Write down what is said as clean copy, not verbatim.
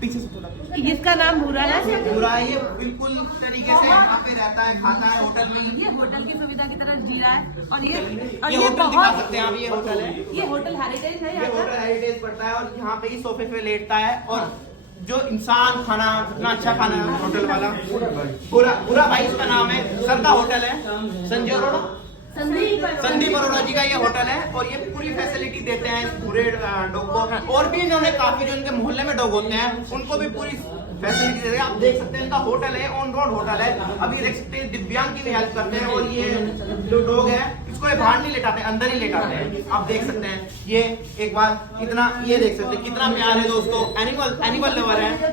पीछे से थोड़ा इसका नाम भूरा है। पूरा ये बिल्कुल तरीके से यहाँ पे रहता है, खाता है होटल में। ये होटल की सुविधा की तरह जी रहा है। और ये होटल दिखा सकते हैं आप, ये होटल है, ये होटल हेरिटेज है। ये होटल हेरिटेज पड़ता है और यहाँ पे ही सोफे पे लेटता है। और जो इंसान खाना इतना अच्छा खाना है होटल वाला, पूरा भाई इसका नाम है, सर का होटल है, संजय अरोड़ा, संदीप अरोड़ा जी का ये होटल है। और ये पूरी फैसिलिटी देते हैं इस पूरे डॉग को। और भी इन्होंने काफी जो इनके मोहल्ले में डॉग होते हैं उनको भी पूरी फैसिलिटी देते हैं। आप देख सकते हैं इनका होटल है, ऑन रोड होटल है। अभी देख सकते हैं दिव्यांग की भी हेल्प करते हैं। और ये जो डॉग है इसको ये बाहर नहीं लेटाते, अंदर ही लेटाते हैं। आप देख सकते हैं ये एक बार कितना, ये देख सकते हैं कितना प्यार है दोस्तों, एनिमल लवर है।